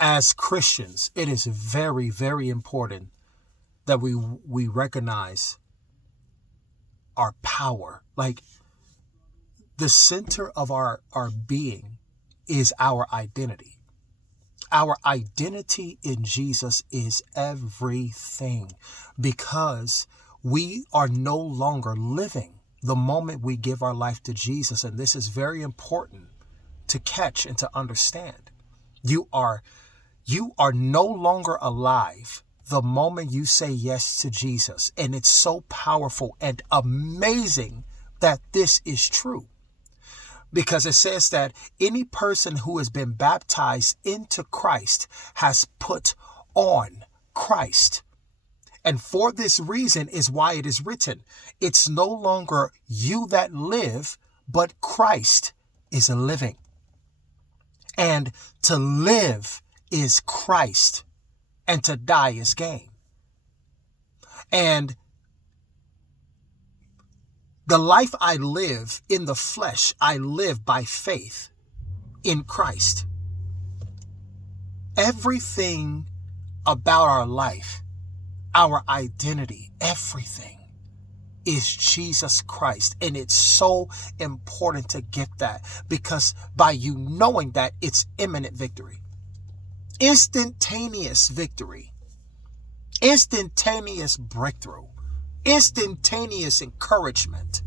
As Christians, it is very, very important that we recognize our power. Like, the center of our being is our identity. Our identity in Jesus is everything, because we are no longer living the moment we give our life to Jesus. And this is very important to catch and to understand. You are no longer alive the moment you say yes to Jesus. And it's so powerful and amazing that this is true. Because it says that any person who has been baptized into Christ has put on Christ. And for this reason is why it is written, it's no longer you that live, but Christ is living. And to live is Christ, and to die is gain. And the life I live in the flesh, I live by faith in Christ. Everything about our life, our identity, everything is Jesus Christ. And it's so important to get that, because by you knowing that, it's imminent victory. Instantaneous victory. Instantaneous breakthrough. Instantaneous encouragement,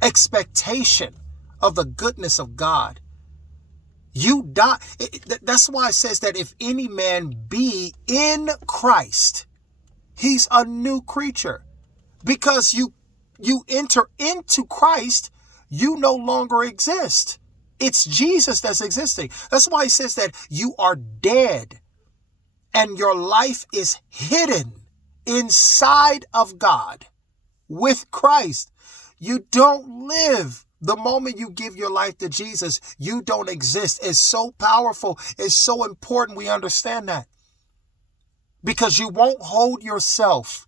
expectation of the goodness of God. You die. That's why it says that if any man be in Christ, he's a new creature. Because you enter into Christ, you no longer exist. It's Jesus that's existing. That's why he says that you are dead and your life is hidden inside of God with Christ. You don't live the moment you give your life to Jesus. You don't exist. It's so powerful. It's so important we understand that, because you won't hold yourself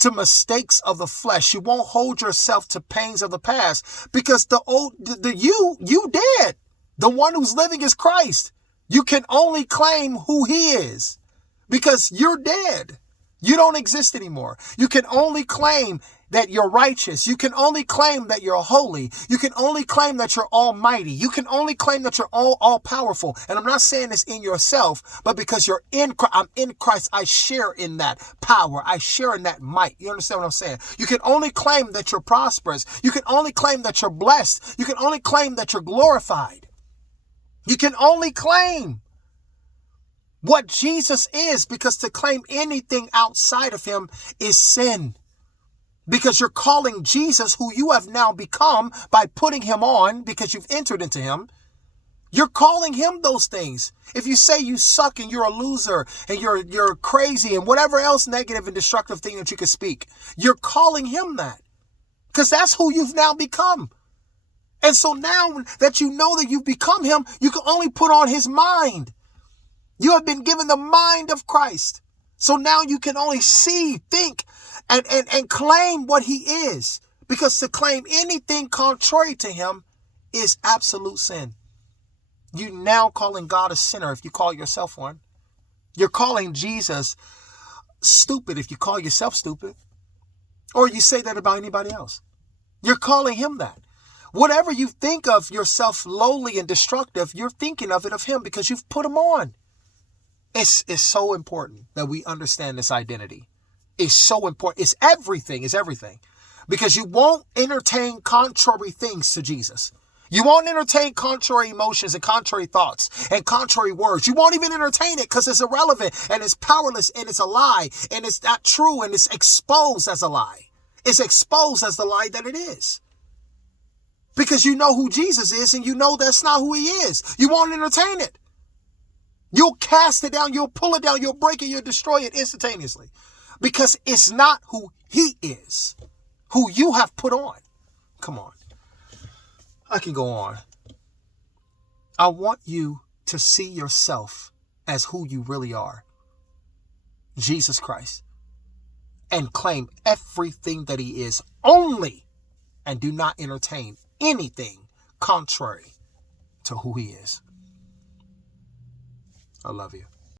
to mistakes of the flesh. You won't hold yourself to pains of the past, because you dead. The one who's living is Christ. You can only claim who he is because you're dead. You don't exist anymore. You can only claim that you're righteous. You can only claim that you're holy. You can only claim that you're almighty. You can only claim that you're all powerful. And I'm not saying this in yourself, but because you're in Christ, I'm in Christ, I share in that power. I share in that might. You understand what I'm saying? You can only claim that you're prosperous. You can only claim that you're blessed. You can only claim that you're glorified. You can only claim what Jesus is, because to claim anything outside of him is sin. Because you're calling Jesus, who you have now become by putting him on, because you've entered into him, you're calling him those things. If you say you suck and you're a loser and you're crazy and whatever else negative and destructive thing that you could speak, you're calling him that, because that's who you've now become. And so now that you know that you've become him, you can only put on his mind. You have been given the mind of Christ. So now you can only see, think, and claim what he is. Because to claim anything contrary to him is absolute sin. You're now calling God a sinner if you call yourself one. You're calling Jesus stupid if you call yourself stupid. Or you say that about anybody else. You're calling him that. Whatever you think of yourself lowly and destructive, you're thinking of it of him, because you've put him on. It's so important that we understand this identity. It's so important. It's everything. It's everything. Because you won't entertain contrary things to Jesus. You won't entertain contrary emotions and contrary thoughts and contrary words. You won't even entertain it because it's irrelevant and it's powerless and it's a lie and it's not true and it's exposed as a lie. It's exposed as the lie that it is. Because you know who Jesus is and you know that's not who he is. You won't entertain it. You'll cast it down. You'll pull it down. You'll break it. You'll destroy it instantaneously. Because it's not who he is, who you have put on. Come on. I can go on. I want you to see yourself as who you really are. Jesus Christ. And claim everything that he is only, and do not entertain anything contrary to who he is. I love you.